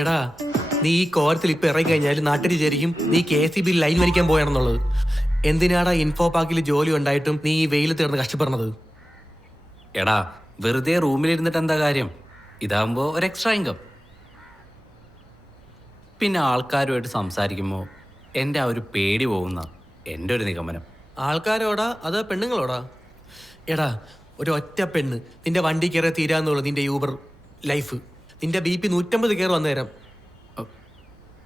എടാ, നീ ഈ കോരത്തിൽ ഇപ്പൊ ഇറങ്ങി കഴിഞ്ഞാൽ നാട്ടിൽ വിചാരിക്കും നീ KCB ലൈൻ വലിക്കാൻ പോയാണെന്നുള്ളത്. എന്തിനാടാ ഇൻഫോ പാർക്കിൽ ജോലി ഉണ്ടായിട്ടും നീ ഈ വെയിൽ തീർന്ന് കഷ്ടപ്പെടുന്നത്? എടാ, വെറുതെ റൂമിലിരുന്നിട്ട് എന്താ കാര്യം? ഇതാകുമ്പോൾ ഒരു എക്സ്ട്രാ ഇൻകം. പിന്നെ ആൾക്കാരുമായിട്ട് സംസാരിക്കുമ്പോൾ എൻ്റെ ആ ഒരു പേടി പോകുന്ന എൻ്റെ ഒരു നിഗമനം. ആൾക്കാരോടാ അതോ പെണ്ണുങ്ങളോടാ? എടാ, ഒരു ഒറ്റ പെണ്ണ് നിന്റെ വണ്ടി കയറി തീരാന്നുള്ളൂ നിന്റെ യൂബർ ലൈഫ്. നിന്റെ BP 150 കയറി വന്നേരം.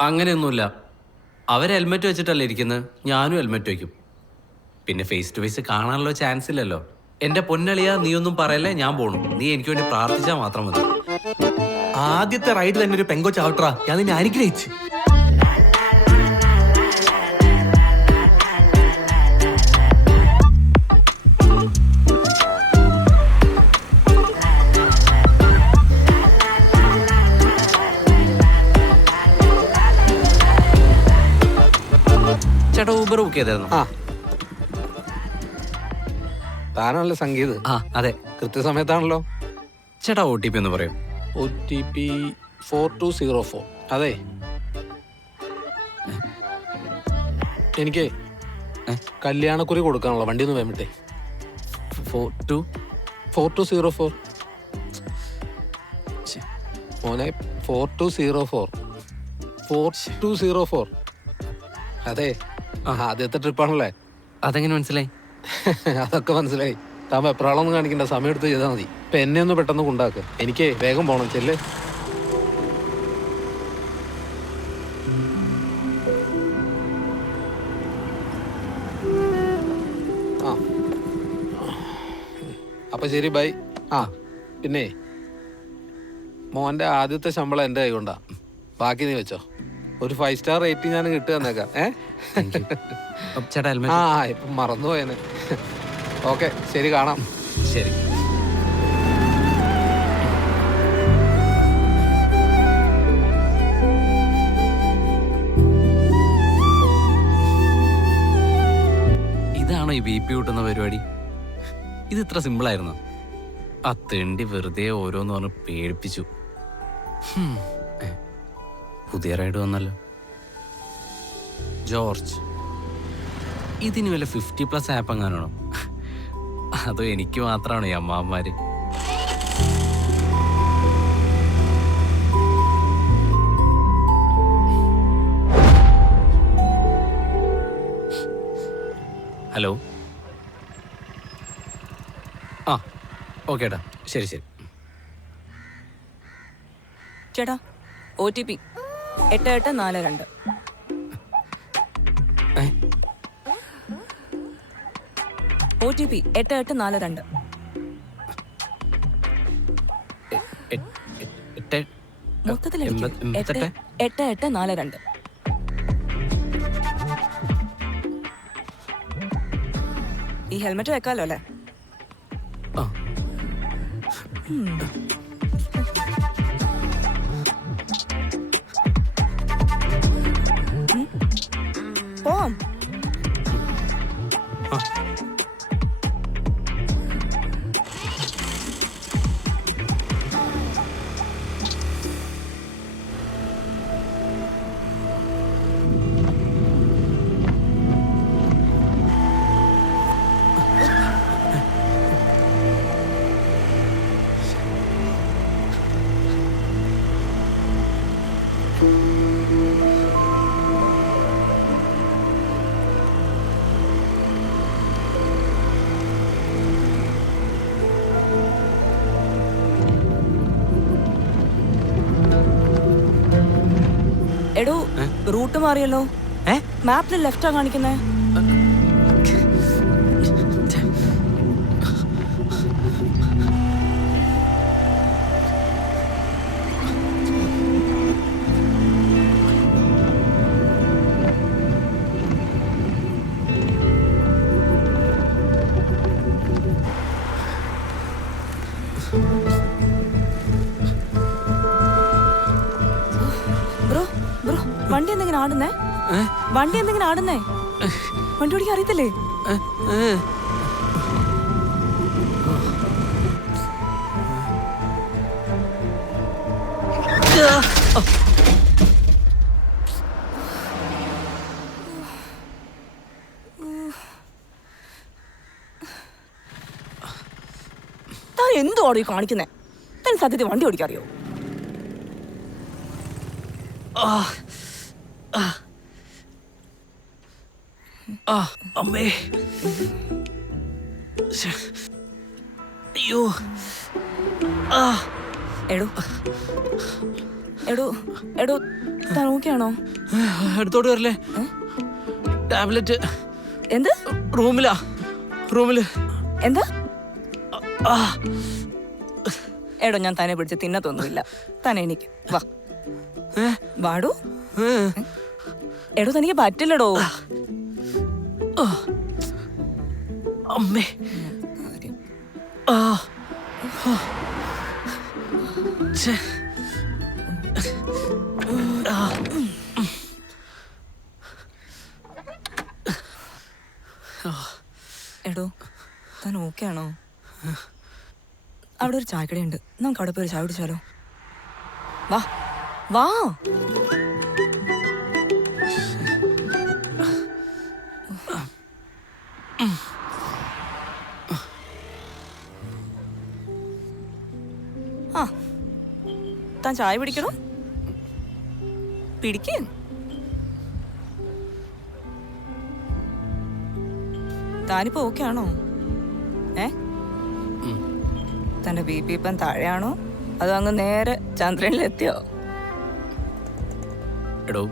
അങ്ങനെയൊന്നുമില്ല. അവർ ഹെൽമെറ്റ് വെച്ചിട്ടല്ലേ ഇരിക്കുന്നത്, ഞാനും ഹെൽമെറ്റ് വയ്ക്കും. പിന്നെ ഫേസ് ടു ഫേസ് കാണാനുള്ള ചാൻസ് ഇല്ലല്ലോ. എൻ്റെ പൊന്നളിയാ, നീ ഒന്നും പറയല്ലേ, ഞാൻ പോണു. നീ എനിക്ക് വേണ്ടി പ്രാർത്ഥിച്ചാൽ മാത്രം മതി. ആദ്യത്തെ റൈഡ് തന്നെ ഒരു പെങ്കോ ചാവട്ടാ, ഞാൻ നിന്നെ അനുഗ്രഹിച്ച്. ചേട്ടാ, ഊബർ ബുക്ക് ചെയ്തായിരുന്നു? താനാണല്ലോ സംഗീത്? ആ അതെ. കൃത്യസമയത്താണല്ലോ. ചേട്ടാ, OTP ഒന്ന് പറയും? OTP 4204. അതെ, എനിക്ക് കല്യാണക്കുറി കൊടുക്കാനുള്ള വണ്ടി ഒന്ന് വേമിട്ടെ. 4204 മോനെ, 4204. 4204. അതെ, ആദ്യത്തെ ട്രിപ്പാണല്ലേ. അതെങ്ങനെ മനസ്സിലായി? അതൊക്കെ മനസ്സിലായി. താൻ വെപ്രാളൊന്നും കാണിക്കണ്ട, സമയം എടുത്ത് ചെയ്താൽ മതി. ഇപ്പൊ എന്നെ ഒന്ന് പെട്ടെന്ന് കൊണ്ടാക്ക്, എനിക്ക് വേഗം പോണം. ചെല്ലേ. ആ അപ്പൊ ശരി, ബൈ. ആ പിന്നെ മോന്റെ ആദ്യത്തെ ശമ്പളം എൻ്റെ കൈ കൊണ്ടാ, ബാക്കി നീ വെച്ചോ. ഒരു 5 സ്റ്റാർ റേറ്റിംഗ് ഞാൻ കിട്ടുക തന്നേക്കാം. ചേട്ടാ, ആ ഇപ്പം മറന്നുപോയേനെ. ഓക്കെ, ശരി, കാണാം. ശരി. ഇതാണോ ഈ BP കൂട്ടുന്ന പരിപാടി? ഇത് ഇത്ര സിമ്പിളായിരുന്നു. ആ തെണ്ടി വെറുതെ ഓരോന്ന് പറഞ്ഞ് പേടിപ്പിച്ചു. പുതിയ റൈഡ് വന്നല്ലോ. ജോർജ്, ഇതിന് വല്ല 50+ ആപ്പ് എങ്ങാനാണോ? അതോ എനിക്ക് മാത്രമാണോ ഈ അമ്മാവന്മാര്? ഹലോ. ആ ഓക്കെ ഏട്ടാ, ശരി ശരി. ചേട്ടാ, OTP 8842. OTP 8842. മൊത്തത്തിൽ 8842. ഈ ഹെൽമെറ്റ് വെക്കാലോ അല്ലേ? പോം. എടോ, റൂട്ട് മാറിയല്ലോ. മാപ്പിൽ ലെഫ്റ്റാ കാണിക്കുന്നേ. വണ്ടി എന്തെങ്കിലും ആടുന്നേ? വണ്ടി ഓടിക്കാൻ അറിയത്തില്ലേ? താൻ എന്തുവാടോ ഈ കാണിക്കുന്നേ? താൻ സത്യത്തിൽ വണ്ടി ഓടിക്കാറിയോ? അമ്മേ, അയ്യോ, എടോ എടോ എടോ താൻ ഓക്കെയാണോ? അടുത്തോട്ട് വരല്ലേ? ടാബ്ലറ്റ് എന്ത്? റൂമില്. എന്താ? എടോ ഞാൻ തന്നെ പിടിച്ച് തിന്നത്തൊന്നുമില്ല. താൻ എനിക്ക് വാ വാടോ. എടോ തനിക്ക് പറ്റില്ലടോ. അമ്മേ, എടോ താൻ ഓക്കെയാണോ? അവിടെ ഒരു ചായക്കടയുണ്ട്, നമുക്ക് അവിടെ പോയി ഒരു ചായ കുടിച്ചാലോ? വാ വാ. ആ താൻ ചായ പിടിക്കണോ? പിടിക്കേ. താനിപ്പോ ഓക്കെ ആണോ? തന്റെ BP ഇപ്പം താഴെയാണോ അതോ അങ്ങ് നേരെ ചന്ദ്രനിലെത്തിയോ? എടോ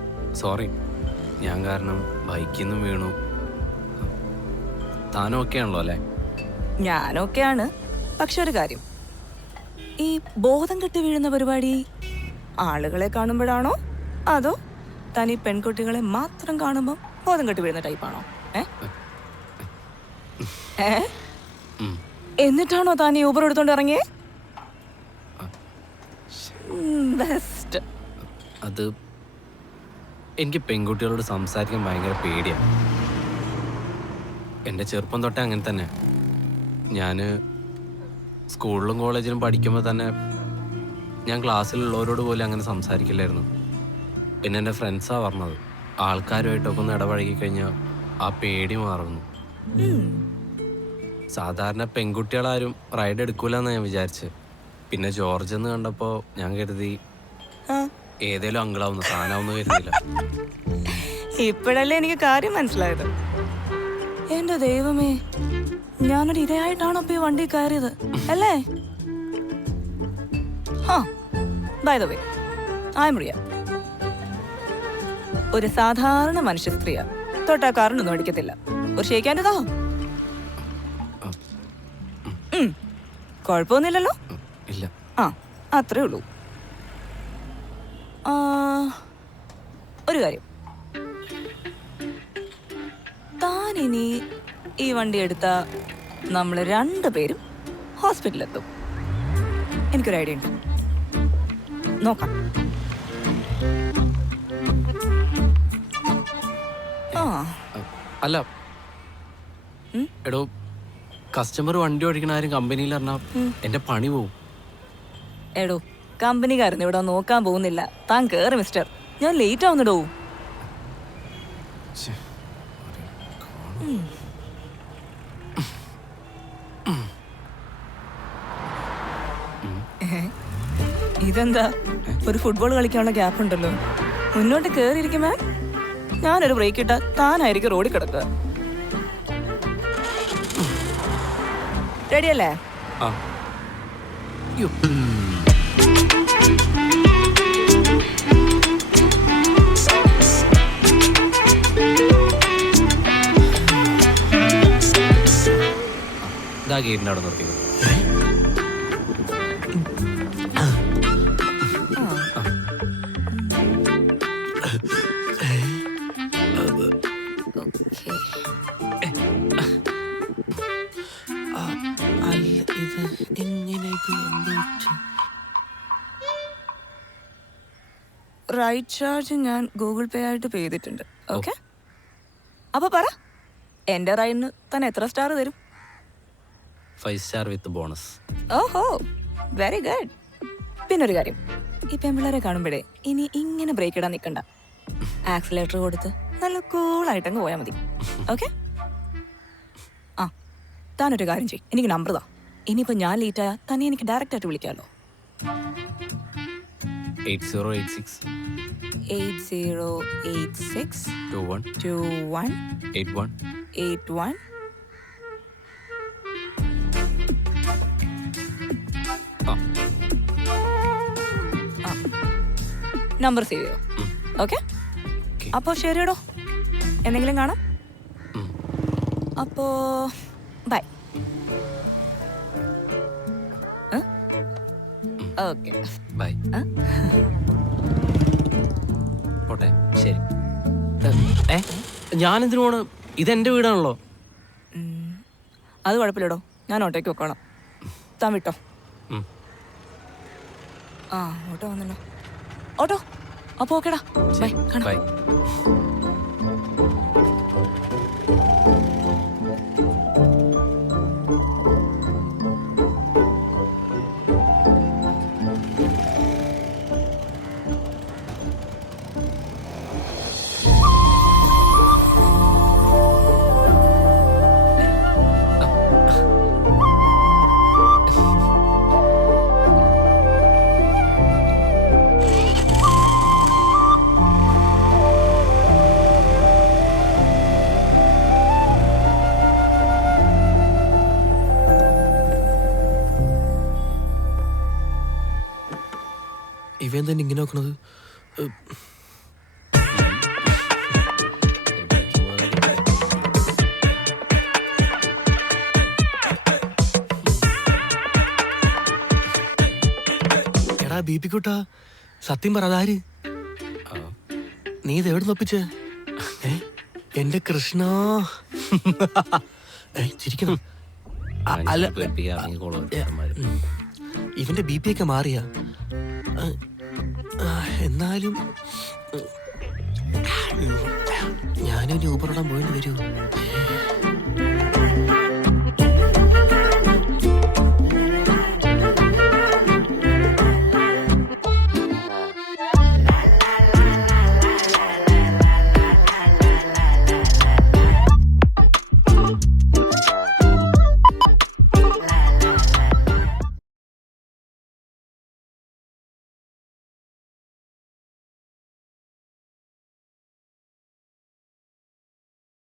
സോറി, ഞാൻ കാരണം ബൈക്കിൽ നിന്നും വീണു. താനും ഓക്കെ ആണല്ലോ അല്ലേ? ഞാനൊക്കെയാണ്. പക്ഷെ ഒരു കാര്യം, ഈ ബോധം കെട്ടി വീഴുന്ന പരിപാടി ആളുകളെ കാണുമ്പോഴാണോ അതോ തനി പെൺകുട്ടികളെ മാത്രം കാണുമ്പോൾ ബോധം കെട്ടി വീഴുന്ന ടൈപ്പാണോ? എന്നിട്ടാണോ താൻ ഈ ഊബർ എടുത്തോണ്ട് ഇറങ്ങിയേ? ബെസ്റ്റ്. അത് എനിക്ക് പെൺകുട്ടികളോട് സംസാരിക്കാൻ ഭയങ്കര പേടിയാണ്. എൻ്റെ ചെറുപ്പം തൊട്ടേ അങ്ങനെ തന്നെ. ഞാൻ സ്കൂളിലും കോളേജിലും പഠിക്കുമ്പോൾ തന്നെ ഞാൻ ക്ലാസ്സിലുള്ളവരോട് പോലും അങ്ങനെ സംസാരിക്കില്ലായിരുന്നു. പിന്നെ എൻ്റെ ഫ്രണ്ട്സാണ് പറഞ്ഞത്, ആൾക്കാരുമായിട്ടൊക്കെ ഒന്ന് ഇടപഴകി കഴിഞ്ഞാൽ ആ പേടി മാറുന്നു. സാധാരണ പെൺകുട്ടികളാരും റൈഡ് എടുക്കൂലെന്ന് ഞാൻ വിചാരിച്ച്. പിന്നെ ജോർജ് എന്ന് കണ്ടപ്പോൾ ഞാൻ കരുതി ഏതേലും അങ്കിളാവുന്നു, താനാവുന്നു കരുതിയില്ല. ഇപ്പോഴല്ലേ എനിക്ക് കാര്യം മനസ്സിലായത്. എന്റെ ദൈവമേ, ഞാനൊരു ഇരയായിട്ടാണോ ഇപ്പൊ ഈ വണ്ടി കയറിയത് അല്ലേ? By the way, I am Riya. ഒരു സാധാരണ മനുഷ്യ സ്ത്രീയാ. തൊട്ടാ കാറിനൊന്നും അടിക്കത്തില്ല. ഒരു ഷേക്കാൻ്റെതാ. കുഴപ്പമൊന്നുമില്ലല്ലോ? ഇല്ല. അത്രേ ഉള്ളൂ. ഒരു കാര്യം, താനിനി ഈ വണ്ടി എടുത്ത നമ്മൾ രണ്ടുപേരും ഹോസ്പിറ്റലിലെത്തും. എനിക്കൊരു ഐഡിയ ഉണ്ട്, നോക്കാം. അല്ല എടോ, കസ്റ്റമർ വണ്ടി ഓടിക്കണ ആരും കമ്പനിയിൽ പറഞ്ഞാൽ എൻ്റെ പണി പോവും. എടോ, കമ്പനിക്കാരന് ഇവിടെ നോക്കാൻ പോകുന്നില്ല. താൻ കേറ് മിസ്റ്റർ, ഞാൻ ലേറ്റ് ആവുന്നിടോ. ഇതെന്താ, ഒരു ഫുട്ബോൾ കളിക്കാനുള്ള ഗ്യാപ്പ് ഉണ്ടല്ലോ. മുന്നോട്ട് കേറിയിരിക്കും മാം. ഞാനൊരു ബ്രേക്ക് ഇട്ടാ താനായിരിക്കും റോഡിൽ കിടക്കുക. റെഡിയല്ലേ? ഇതാ ഗേറ്റിൻ്റെ അവിടെ നിർത്തിയത്. റൈറ്റ് ചാർജ് ഞാൻ ഗൂഗിൾ പേ ആയിട്ട് പേ ചെയ്തിട്ടുണ്ട്. ഓക്കെ, അപ്പൊ പറ, എന്റെ റൈഡിന് തന്നെ എത്ര സ്റ്റാർ തരും? 5 സ്റ്റാർ വിത്ത് ബോണസ്. ഓഹോ, വെരി ഗുഡ്. പിന്നൊരു കാര്യം, ഈ പെമ്പിള്ളേരെ കാണുമ്പോഴേ ഇനി ഇങ്ങനെ ബ്രേക്ക് ഇടാൻ നിൽക്കണ്ട. ആക്സിലേറ്റർ കൊടുത്ത് നല്ല കൂളായിട്ടങ്ങ് പോയാൽ മതി. ഓക്കെ? ആ, താനൊരു കാര്യം ചെയ്യും, എനിക്ക് നമ്പർ താ. ഇനിയിപ്പോൾ ഞാൻ ലേറ്റ് ആയാൽ തന്നെ എനിക്ക് ഡയറക്റ്റ് ആയിട്ട് വിളിക്കാമല്ലോ. 8086 8086 21 21 81 81. ആ. നമ്പർ സേവ് ചെയ്യോ? ഓക്കെ, അപ്പോൾ ശരിയടോ, എന്തെങ്കിലും കാണാം. അപ്പോ ബൈ. Okay, by. പോട്ടെ, ശരി. ഞാനെന്തിനു പോണ്? ഇതെന്റെ വീടാണല്ലോ. അത് കുഴപ്പമില്ലടോ, ഞാൻ ഓട്ടോയ്ക്ക് വെക്കോളാം. താൻ വിട്ടോ. ആ, ഓട്ടോ വന്നല്ലോ. ഓട്ടോ, അപ്പോൾ ഓക്കേടാ, ബൈ. കാണാം. ബൈ. ഇവൻ തന്നെ ഇങ്ങനെ നോക്കണത്. എടാ ബീപ്പിക്കുട്ടാ, സത്യം പറ, അതാര്? നീ ഇത് എവിടെ നൊപ്പിച്ചേ? എന്റെ കൃഷ്ണ, ചിരിക്കണം. അല്ല, ഇവന്റെ ബി പി ഒക്കെ മാറിയ, എന്നാലും ഞാനൊരു ഊബറോടാൻ പോയിട്ട് വരൂ.